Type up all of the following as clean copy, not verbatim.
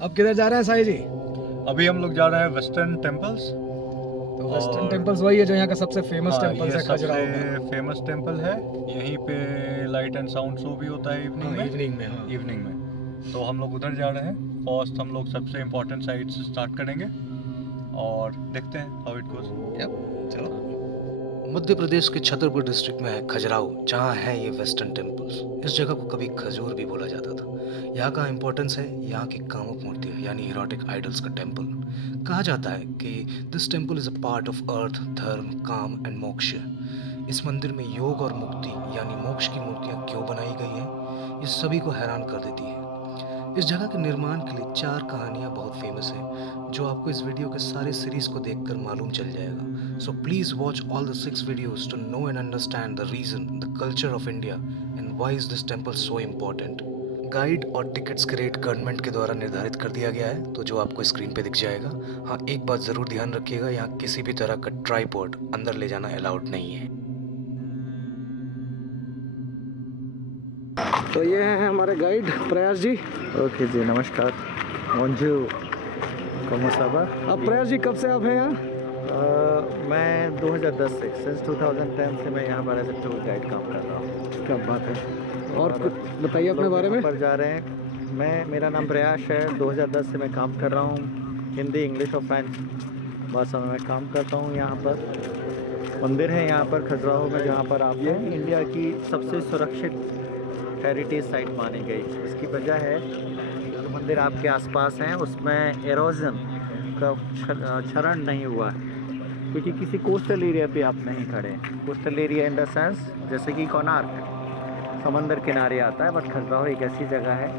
अब किधर जा रहे हैं साई जी? अभी हम लोग जा रहे हैं वेस्टर्न टेम्पल्स। तो वेस्टर्न टेम्पल्स वही है जो यहाँ का सबसे फेमस हाँ, टेम्पल ये है खजुराहो में। सबसे फेमस टेम्पल है। यहीं पे लाइट एंड साउंड शो भी होता है इवनिंग हाँ, में। इवनिंग में, हाँ। इवनिंग में तो हम लोग उधर जा रहे हैं। फर्स्ट हम लोग सबसे इम्पोर्टेंट साइट से स्टार्ट करेंगे और देखते हैं हाउ इट गोज। चलो। मध्य प्रदेश के छतरपुर डिस्ट्रिक्ट में है खजुराहो, जहाँ है ये वेस्टर्न टेम्पल्स। इस जगह को कभी खजूर भी बोला जाता था। यहाँ का इम्पोर्टेंस है यहाँ की कामुक मूर्ति यानी इरोटिक आइडल्स का टेम्पल। कहा जाता है कि this temple is a part of earth, धर्म, काम एंड मोक्ष। इस मंदिर में योग और मुक्ति यानी मोक्ष की मूर्तियाँ क्यों बनाई गई हैं, ये सभी को हैरान कर देती है। इस जगह के निर्माण के लिए 4 कहानियाँ बहुत फेमस हैं, जो आपको इस वीडियो के सारे सीरीज को देखकर मालूम चल जाएगा। So please watch all the 6 videos to know and understand the reason, the culture of India and why is this temple so important. Guide और टिकट्स का रेट गवर्नमेंट के द्वारा निर्धारित कर दिया गया है, तो जो आपको स्क्रीन पे दिख जाएगा। हाँ, एक बात ज़रूर ध्यान रखिएगा, यहाँ किसी भी तरह का ट्राईपॉड अंदर ले जाना अलाउड नहीं है। तो ये हैं हमारे गाइड प्रयास जी। ओके जी, नमस्कार। मंजू कोमोसाबा। अब प्रयास जी कब से आप हैं यहाँ? मैं 2010 से सिंस 2010 से मैं यहाँ पर एज ए टूर गाइड काम कर रहा हूँ। क्या बात है। और कुछ बताइए अपने बारे में। पर जा रहे हैं। मेरा नाम प्रयास है। 2010 से मैं काम कर रहा हूँ। हिंदी, इंग्लिश और फ्रेंच भाषा में मैं काम करता हूँ। यहाँ पर मंदिर है यहाँ पर खजुराहो में, जहाँ पर आपको इंडिया की सबसे सुरक्षित हेरिटेज साइट मानी गई। इसकी वजह है जो मंदिर आपके आसपास हैं उसमें एरोजन का क्षरण नहीं हुआ है, क्योंकि किसी कोस्टल एरिया पे आप नहीं खड़े हैं। Coastal area in the sense जैसे कि कोणार्क समंदर किनारे आता है, बट खजुराहो एक ऐसी जगह है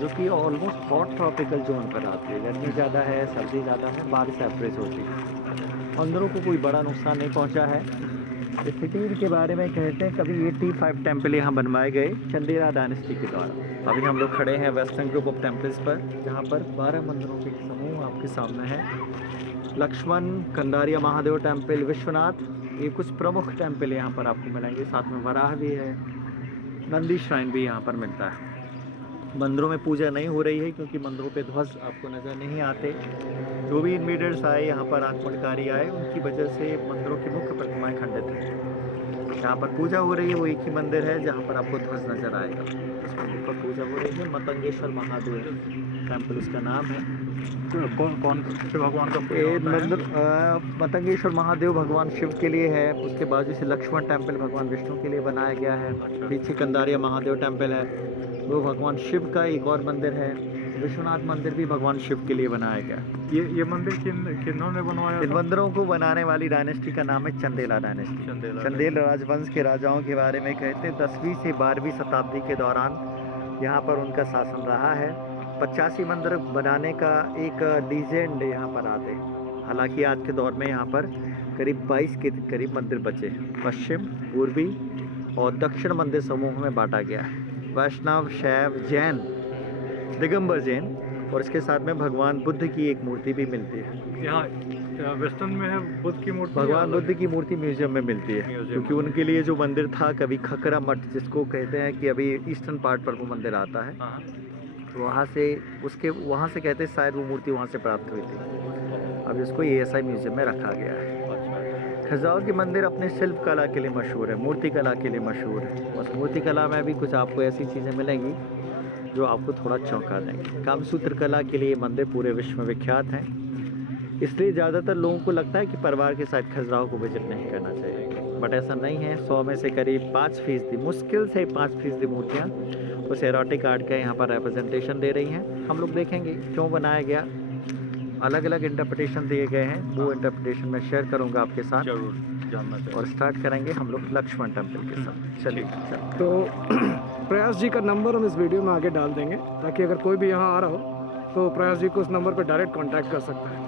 जो कि ऑलमोस्ट हॉट ट्रॉपिकल जोन पर आती है। गर्मी ज़्यादा है, सर्दी ज़्यादा है, बारिश एवरेज होती है। मंदिरों को कोई बड़ा नुकसान नहीं पहुँचा है। स्थिति के बारे में कहते हैं कभी 85 टेम्पल यहाँ बनवाए गए चंदेला डायनेस्टी के द्वारा। अभी हम लोग खड़े हैं वेस्टर्न ग्रुप ऑफ टेम्पल्स पर, जहाँ पर 12 मंदिरों के समूह आपके सामने हैं। लक्ष्मण, कंदारिया महादेव टेम्पल, विश्वनाथ, ये कुछ प्रमुख टेम्पल यहाँ पर आपको मिलेंगे। साथ में वराह भी है, नंदी श्राइन भी यहाँ पर मिलता है। मंदिरों में पूजा नहीं हो रही है क्योंकि मंदिरों पे ध्वज आपको नज़र नहीं आते। जो भी इन्वेडर्स आए यहाँ पर, आक्रमणकारी आए, उनकी वजह से मंदिरों की मुख्य प्रतिमाएं खंडित हैं। जहाँ पर पूजा हो रही है वो एक ही मंदिर है जहाँ पर आपको ध्वज नज़र आएगा। इस मंदिर पर पूजा हो रही है। मतंगेश्वर महादेव टेम्पल उसका नाम है। कौन से भगवान का ये मंदिर मतंगेश्वर महादेव भगवान शिव के लिए है। उसके बाजू से लक्ष्मण टेम्पल भगवान विष्णु के लिए बनाया गया है। पीछे कंदारिया महादेव टेम्पल है, वो भगवान शिव का एक और मंदिर है। विश्वनाथ मंदिर भी भगवान शिव के लिए बनाया गया है। ये मंदिर किन्होंने बनवाया? इन मंदिरों को बनाने वाली डायनेस्टी का नाम है चंदेला डायनेस्टी। चंदेल राजवंश के राजाओं के बारे में कहते हैं 10वीं से 12वीं शताब्दी के दौरान यहाँ पर उनका शासन रहा है। 85 मंदिर बनाने का एक लीजेंड यहाँ पर आते हैं। हालांकि आज के दौर में यहाँ पर करीब 22 के करीब मंदिर बचे हैं। पश्चिम, पूर्वी और दक्षिण मंदिर समूह में बांटा गया है। वैष्णव, शैव, जैन, दिगंबर जैन, और इसके साथ में भगवान बुद्ध की एक मूर्ति भी मिलती है। यहाँ वेस्टर्न में है बुद्ध की मूर्ति। भगवान बुद्ध की मूर्ति म्यूजियम में मिलती है, क्योंकि उनके लिए जो मंदिर था कभी खकरा मठ, जिसको कहते हैं कि अभी ईस्टर्न पार्ट पर वो मंदिर आता है, वहाँ से कहते हैं शायद वो मूर्ति वहाँ से प्राप्त हुई थी। अब इसको ESI म्यूजियम में रखा गया है। खजुराहो के मंदिर अपने शिल्प कला के लिए मशहूर है, मूर्ति कला के लिए मशहूर है। बस मूर्ति कला में भी कुछ आपको ऐसी चीज़ें मिलेंगी जो आपको थोड़ा चौंका देंगे। कामसूत्र कला के लिए मंदिर पूरे विश्व में विख्यात हैं, इसलिए ज़्यादातर लोगों को लगता है कि परिवार के साथ खजुराहो को विजिट नहीं करना चाहिए, बट ऐसा नहीं है। 100 में से करीब 5%, मुश्किल से 5% मूर्तियाँ उस एरोटिक आर्ट का यहाँ पर रिप्रेजेंटेशन दे रही हैं। हम लोग देखेंगे क्यों बनाया गया, अलग अलग इंटरप्रिटेशन दिए गए हैं, वो इंटरप्रिटेशन मैं शेयर करूंगा आपके साथ। जरूर जानना चाहिए। और स्टार्ट करेंगे हम लोग लक्ष्मण टेम्पल के साथ। चलिए। तो प्रयास जी का नंबर हम इस वीडियो में आगे डाल देंगे, ताकि अगर कोई भी यहाँ आ रहा हो तो प्रयास जी को उस नंबर पर डायरेक्ट कांटेक्ट कर सकता है।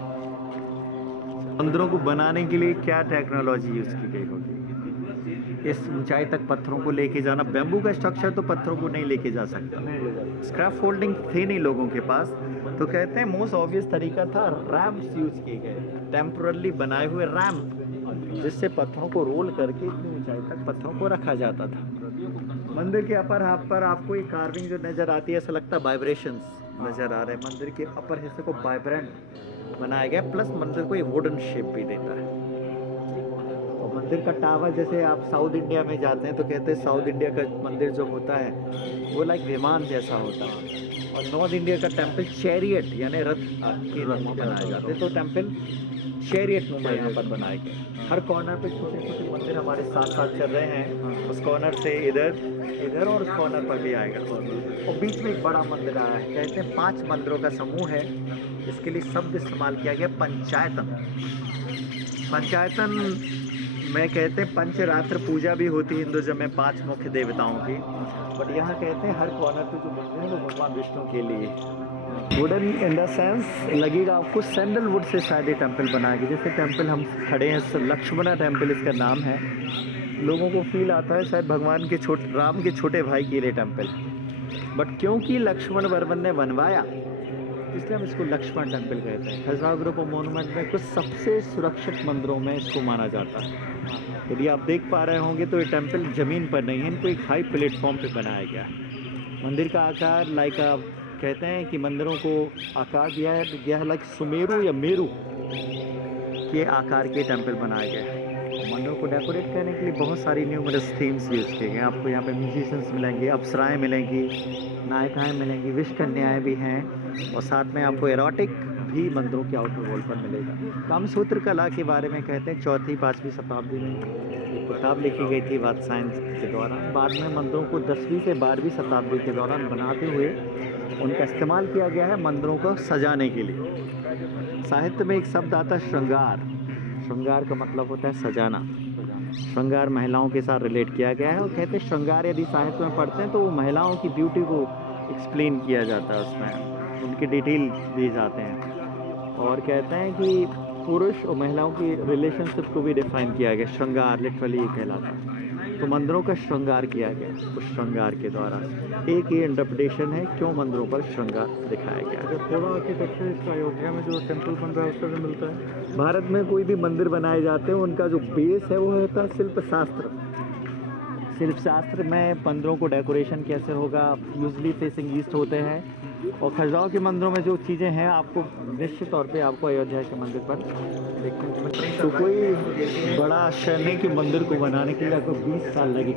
मंदिरों को बनाने के लिए क्या टेक्नोलॉजी यूज़ की गई होगी, इस ऊंचाई तक पत्थरों को लेके जाना। बैम्बू का स्ट्रक्चर तो पत्थरों को नहीं लेके जा सकता। स्क्रैप फोल्डिंग थी नहीं लोगों के पास, तो कहते हैं मोस्ट ऑब्वियस तरीका था रैम्प्स यूज किए गए, टेम्परली बनाए हुए रैम्प, जिससे पत्थरों को रोल करके इतनी ऊंचाई तक पत्थरों को रखा जाता था। मंदिर के अपर हाफ पर आपको एक कार्विंग जो नज़र आती है, ऐसा लगता है वाइब्रेशंस नज़र आ रहे हैं। मंदिर के अपर हिस्से को वाइब्रेंट बनाया गया, प्लस मंदिर को एक वुडन शेप भी देता है। और मंदिर का टावर, जैसे आप साउथ इंडिया में जाते हैं तो कहते हैं साउथ इंडिया का मंदिर जो होता है वो लाइक विमान जैसा होता है, और नॉर्थ इंडिया का टेम्पल चैरियट यानी रथ के नुमा बनाए जाते हैं, तो टेम्पल चैरियट नुमा यहाँ पर बनाए गए। हर कॉर्नर पे छोटे छोटे मंदिर हमारे साथ साथ चल रहे हैं, उस कॉर्नर से इधर और उस कॉर्नर पर भी आएगा, और बीच में एक बड़ा मंदिर आया है। कहते हैं 5 मंदिरों का समूह है। इसके लिए शब्द इस्तेमाल किया गया पंचायतन। पंचायतन में कहते हैं पंचरात्र पूजा भी होती है हिंदुज़म में 5 मुख्य देवताओं की, बट यहाँ कहते हैं हर कॉर्नर पे जो मंदिर है वो भगवान विष्णु के लिए। वुडन इन द सेंस लगेगा आपको सैंडलवुड से शायद ये टेम्पल बनाया गया। जैसे टेम्पल हम खड़े हैं, लक्ष्मणा टेम्पल इसका नाम है, लोगों को फील आता है शायद भगवान के राम के छोटे भाई के लिए टेम्पल, बट क्योंकि लक्ष्मण वर्मन ने बनवाया इसलिए हम इसको लक्ष्मण टेम्पल कहते हैं। खजुराहो ग्रुप ऑफ मोन्यूमेंट में कुछ सबसे सुरक्षित मंदिरों में इसको माना जाता है। यदि आप देख पा रहे होंगे तो ये टेम्पल ज़मीन पर नहीं है, इनको एक हाई प्लेटफॉर्म पे बनाया गया है। मंदिर का आकार लाइक आप कहते हैं कि मंदिरों को आकार दिया है लाइक सुमेरु या मेरू के आकार के टेम्पल बनाए गए हैं। मंदिरों को डेकोरेट करने के लिए बहुत सारी न्यूमरस थीम्स यूज़ किए गए हैं। आपको यहाँ पे म्यूजिशियंस मिलेंगे, अप्सराएँ मिलेंगी, नायिकाएँ मिलेंगी, विष कन्याएँ भी हैं, और साथ में आपको एरोटिक भी मंदिरों के आउटर वॉल पर मिलेगा। कामसूत्र कला के बारे में कहते हैं 4वीं-5वीं शताब्दी में एक किताब लिखी गई थी वात्सायन के द्वारा। बाद में मंदिरों को 10वीं से 12वीं शताब्दी के दौरान बनाते हुए उनका इस्तेमाल किया गया है मंदिरों को सजाने के लिए। साहित्य में एक शब्द आता है श्रृंगार। श्रृंगार का मतलब होता है सजाना। श्रृंगार महिलाओं के साथ रिलेट किया गया है, और कहते हैं श्रृंगार यदि साहित्य में पढ़ते हैं तो वो महिलाओं की ब्यूटी को एक्सप्लेन किया जाता है, उसमें उनके डिटेल दिए जाते हैं, और कहते हैं कि पुरुष और महिलाओं की रिलेशनशिप को भी डिफाइन किया गया। श्रृंगार लिटरली ये कहलाता है। तो मंदिरों का श्रृंगार किया गया, उस श्रृंगार के द्वारा एक ये इंटरप्रिटेशन है क्यों मंदिरों पर श्रृंगार दिखाया गया। अगर थोड़ा आर्किटेक्चर इसका अयोध्या में जो टेम्पल बन रहा है उसका भी मिलता है। भारत में कोई भी मंदिर बनाए जाते हैं उनका जो बेस है वो होता है शिल्प शास्त्र। शिल्प शास्त्र में मंदिरों को डेकोरेशन कैसे होगा, यूजली फेसिंग ईस्ट होते हैं, और खजुराहो के मंदिरों में जो चीज़ें हैं आपको निश्चित तौर पे आपको अयोध्या के मंदिर पर देखने को मिलेगी। तो कोई बड़ा आश्चर्य नहीं कि मंदिर को बनाने के लिए आपको 20 साल लगे।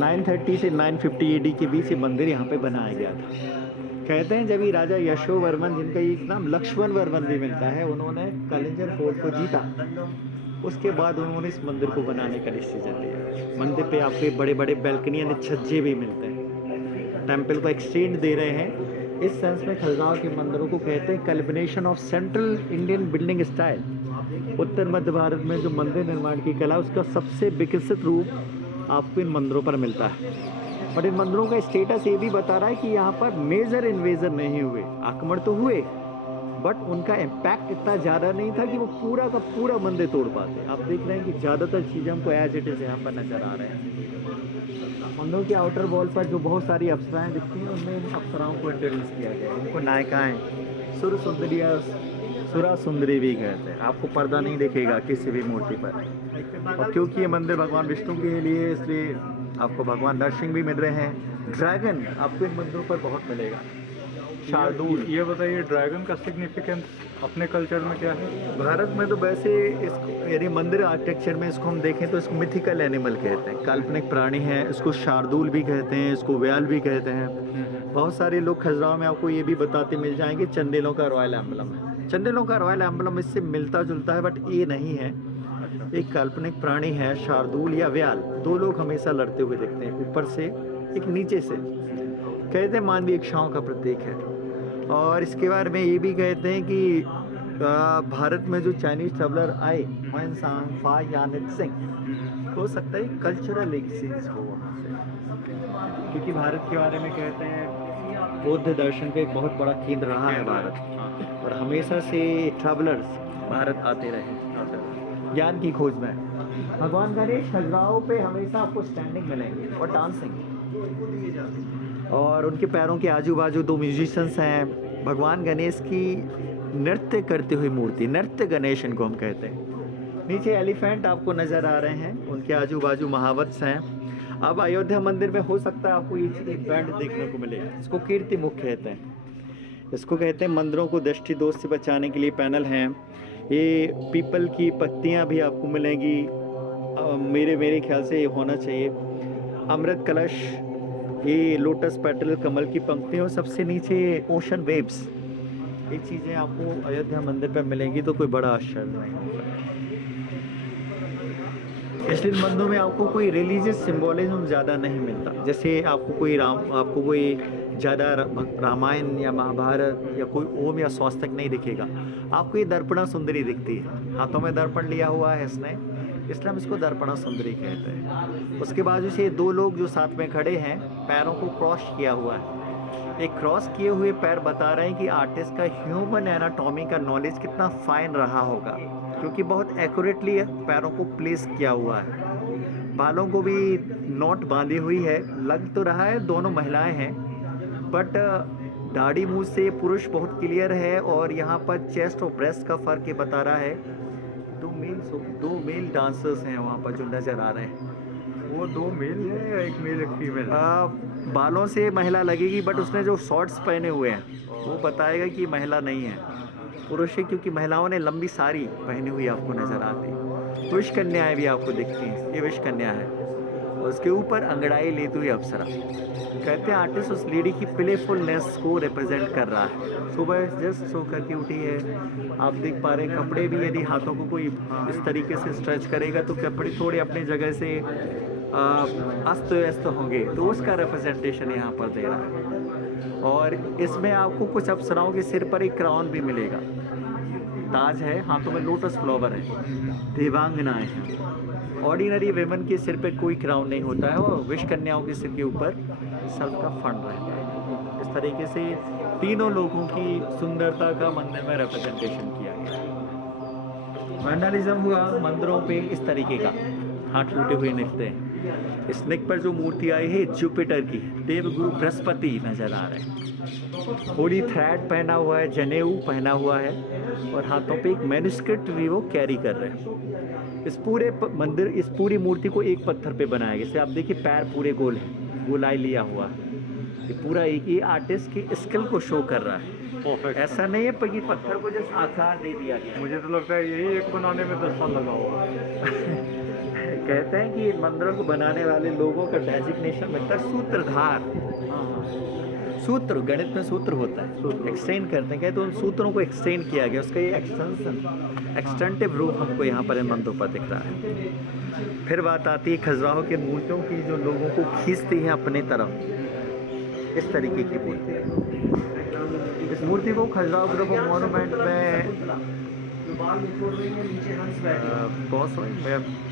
930 से 950 AD के बीच ये मंदिर यहाँ पे बनाया गया था। कहते हैं जब ये राजा यशोवर्मन, जिनका एक नाम लक्ष्मण वर्मन भी मिलता है, उन्होंने कलिंजर फोर्ट को जीता, उसके बाद उन्होंने इस मंदिर को बनाने का डिसीजन लिया। मंदिर पे आपको बड़े बड़े बैल्कनी यानी छज्जे भी मिलते हैं, टेम्पल को एक्सटेंड दे रहे हैं। इस सेंस में खजुराहो के मंदिरों को कहते हैं combination of central Indian building style. उत्तर मध्य भारत में जो मंदिर निर्माण की कला उसका सबसे विकसित रूप आपको इन मंदिरों पर मिलता है। और इन मंदिरों का स्टेटस ये भी बता रहा है कि यहाँ पर मेजर इन्वेजन नहीं हुए, आक्रमण तो हुए बट उनका इम्पैक्ट इतना ज़्यादा नहीं था कि वो पूरा का पूरा मंदिर तोड़ पाते। आप देख रहे हैं कि ज़्यादातर चीज़ें हमको एज इट इज़ यहाँ पर नज़र आ रहे हैं। मंदिरों के आउटर वॉल पर जो बहुत सारी अप्सराएँ दिखती हैं उनमें इन अप्सराओं को इंट्रोड्यूस किया गया है। उनको नायिकाएँ सुर सुंदरी या सुरा सुंदरी भी कहते हैं। आपको पर्दा नहीं दिखेगा किसी भी मूर्ति पर, और क्योंकि ये मंदिर भगवान विष्णु के लिए इसलिए आपको भगवान नरसिंह भी मिल रहे हैं। ड्रैगन आपको इन मंदिरों पर बहुत मिलेगा। शार्दूल, ये बताइए ड्रैगन का सिग्निफिकेंस अपने कल्चर में क्या है? भारत में तो वैसे इसको यदि मंदिर आर्किटेक्चर में इसको हम देखें तो इसको मिथिकल एनिमल कहते हैं, काल्पनिक प्राणी है। इसको शार्दूल भी कहते हैं, इसको व्याल भी कहते हैं। बहुत सारे लोग खजुराहो में आपको ये भी बताते मिल जाएंगे चंदेलों का रॉयल एम्बलम है। चंदेलों का रॉयल एम्बलम इससे मिलता जुलता है बट ये नहीं है। एक काल्पनिक प्राणी है शार्दूल या व्याल, दो लोग हमेशा लड़ते हुए दिखते हैं, ऊपर से एक नीचे से। कहते हैं मानवीय इच्छाओं का प्रतीक है। और इसके बारे में ये भी कहते हैं कि भारत में जो चाइनीज ट्रैवलर आए हुएन सांग, फा यानित सिंह, हो सकता है कल्चरल एक्सचेंज हो वहाँ से, क्योंकि भारत के बारे में कहते हैं बौद्ध दर्शन का एक बहुत बड़ा केंद्र रहा है भारत, और हमेशा से ट्रैवलर्स भारत आते रहे ज्ञान की खोज में। भगवान गणेश खजुराहो पे हमेशा आपको स्टैंडिंग मिलेंगे और डांसिंग, और उनके पैरों के आजू बाजू दो म्यूजिशियंस हैं। भगवान गणेश की नृत्य करती हुई मूर्ति, नृत्य गणेश इनको हम कहते हैं। नीचे एलिफेंट आपको नज़र आ रहे हैं, उनके आजू बाजू महावत्स हैं। अब अयोध्या मंदिर में हो सकता है आपको ये बैंड देखने को मिले, इसको कीर्ति मुख कहते हैं। इसको कहते हैं मंदिरों को दृष्टि दोष से बचाने के लिए पैनल हैं। ये पीपल की पत्तियां भी आपको मिलेंगी। मेरे ख्याल से ये होना चाहिए। अमृत कलश, ये लोटस पेटल, कमल की पंक्तियाँ, और सबसे नीचे ओशन वेव्स। ये चीज़ें आपको अयोध्या मंदिर पर मिलेंगी, तो कोई बड़ा आश्चर्य नहीं होगा। इसलिए मंदिरों में आपको कोई रिलीजियस सिंबोलिज्म ज़्यादा नहीं मिलता। जैसे आपको कोई ज़्यादा रामायण या महाभारत या कोई ओम या स्वास्थ्य नहीं दिखेगा। आपको ये दर्पणा सुंदरी दिखती है। हाथों में दर्पण लिया हुआ है इसने, इसलिए हम इसको दर्पणा सुंदरी कहते हैं। उसके बाद से दो लोग जो साथ में खड़े हैं, पैरों को क्रॉस किया हुआ है। एक क्रॉस किए हुए पैर बता रहे हैं कि आर्टिस्ट का ह्यूमन एनाटॉमी का नॉलेज कितना फाइन रहा होगा, क्योंकि बहुत एक्यूरेटली पैरों को प्लेस किया हुआ है। बालों को भी नॉट बांधी हुई है। लग तो रहा है दोनों महिलाएं हैं, बट दाढ़ी मूंछ से पुरुष बहुत क्लियर है। और यहाँ पर चेस्ट और ब्रेस्ट का फ़र्क ये बता रहा है। दो मेल डांसर्स हैं वहाँ पर जो नज़र आ रहे हैं। वो 2 मेल है या 1 मेल 1 फीमेल? बालों से महिला लगेगी, बट उसने जो शॉर्ट्स पहने हुए हैं वो बताएगा कि महिला नहीं है, पुरुष है, क्योंकि महिलाओं ने लंबी साड़ी पहनी हुई आपको नज़र आती। विष कन्याएँ भी आपको दिखती हैं। ये विष कन्या है। उसके ऊपर अंगड़ाई लेती हुई अप्सरा। कहते हैं आर्टिस्ट उस लेडी की प्लेफुलनेस को रिप्रेजेंट कर रहा है। सुबह जस्ट सो करके उठी है, आप देख पा रहे हैं। कपड़े भी यदि हाथों को कोई इस तरीके से स्ट्रेच करेगा तो कपड़े थोड़े अपनी जगह से अस्त व्यस्त होंगे, तो उसका रिप्रेजेंटेशन यहाँ पर दे रहा है। और इसमें आपको कुछ अप्सराओं के सिर पर एक क्राउन भी मिलेगा। ताज है, हाथों में लोटस फ्लावर है, देवांगनाएं हैं। ऑर्डिनरी वेमन के सिर पे कोई क्राउन नहीं होता है, और विष कन्याओं के सिर के ऊपर सर्प का फंड रहता है। इस तरीके से तीनों लोगों की सुंदरता का मंदिर में रिप्रेजेंटेशन किया गया। वैंडलिज्म हुआ मंदिरों पे इस तरीके का, हाथ टूटे हुए निकलते हैं। इस नेक पर जो मूर्ति आई है जुपिटर की, देवगुरु बृहस्पति नजर आ रहे हैं। होली थ्रेड पहना हुआ है, जनेऊ पहना हुआ है, और हाथों पे एक मैन्युस्क्रिप्ट भी वो कैरी कर रहे हैं। इस पूरी मूर्ति को एक पत्थर पे बनाया गया। जैसे आप देखिए पैर पूरे गोल है, गोलाई लिया हुआ है। ये पूरा एक ही आर्टिस्ट की स्किल को शो कर रहा है। परफेक्ट। ऐसा नहीं है कि पत्थर को जस्ट आकार दे दिया गया। मुझे तो लगता है यही एक बनाने में 10 साल लगा होगा। कहते हैं कि इन मंदिरों को बनाने वाले लोगों का डेजिग्नेशन मिलता है सूत्रधार। सूत्र, गणित में सूत्र होता है, एक्सटेंड करते हैं। कहते हैं उन सूत्रों को एक्सटेंड किया गया, उसका ये एक्सटेंटिव रूप हमको यहाँ पर इन मंदिरों पर दिख रहा है। फिर बात आती है खजुराहो के मूर्तियों की, जो लोगों को खींचती हैं अपने तरफ। इस तरीके की मूर्ति, इस मूर्ति को खजुराहो ग्रुप ऑफ मॉन्यूमेंट में बहुत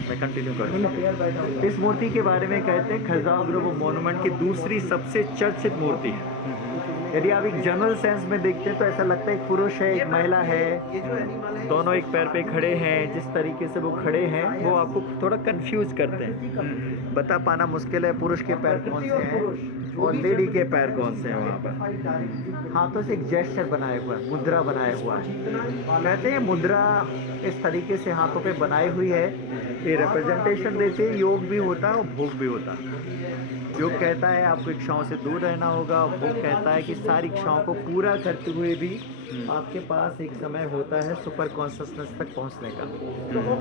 मैं कंटिन्यू करूँ। इस मूर्ति के बारे में कहते हैं खजुराहो ग्रुप ऑफ मॉन्यूमेंट की दूसरी सबसे चर्चित मूर्ति है। यदि आप एक जनरल सेंस में देखते हैं तो ऐसा लगता है एक पुरुष है, एक महिला है, दोनों एक पैर पे खड़े हैं। जिस तरीके से वो खड़े हैं वो आपको थोड़ा कंफ्यूज करते हैं, बता पाना मुश्किल है पुरुष के पैर कौन से हैं और लेडी के पैर कौन से हैं। वहाँ पर हाथों से एक जेस्चर बनाया हुआ है, मुद्रा बनाया हुआ है। कहते हैं मुद्रा इस तरीके से हाथों पे बनाई हुई है, ये रिप्रेजेंटेशन देते हैं योग भी होता है और भोग भी होता है। योग कहता है आपको इच्छाओं से दूर रहना होगा, भोग कहता है कि सारी इच्छाओं को पूरा करते हुए भी आपके पास एक समय होता है सुपर कॉन्शसनेस तक पहुंचने का।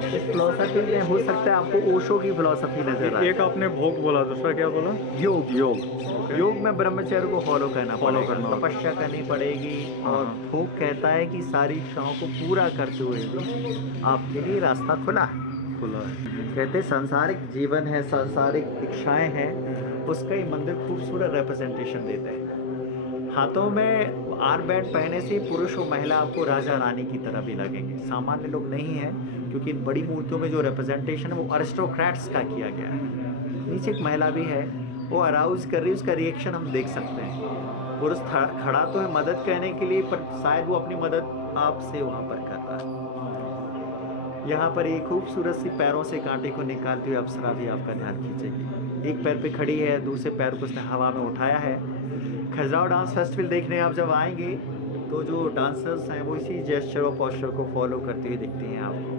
इस फिलॉसफी में हो सकता है आपको ओशो की फिलॉसफी नजर आए। एक आपने भोग बोला, दूसरा क्या बोला? योग में ब्रह्मचर्य को फॉलो करना, तपस्या करनी पड़ेगी। और भोग कहता है कि सारी इच्छाओं को पूरा करते हुए भी आपके लिए रास्ता खुला है। कहते सांसारिक जीवन है, सांसारिक इच्छाएं हैं, उसका ही मंदिर खूबसूरत रिप्रेजेंटेशन देते हैं। हाथों में आर बैंड पहने से पुरुष और महिला आपको राजा रानी की तरह भी लगेंगे, सामान्य लोग नहीं हैं, क्योंकि इन बड़ी मूर्तियों में जो रिप्रेजेंटेशन है वो अरिस्टोक्रेट्स का किया गया है। नीचे एक महिला भी है, वो अराउज कर रही है, उसका रिएक्शन हम देख सकते हैं। पुरुष खड़ा तो है मदद करने के लिए, पर शायद वो अपनी मदद आपसे वहाँ पर कर रहा है। यहाँ पर एक खूबसूरत सी पैरों से कांटे को निकालती हुई अप्सरा भी आपका ध्यान खींचेगी। एक पैर पे खड़ी है, दूसरे पैर को उसने हवा में उठाया है। खजुराहो डांस फेस्टिवल देखने आप जब आएंगे तो जो डांसर्स हैं वो इसी जेस्चर और पोस्चर को फॉलो करते हुए दिखती हैं आपको।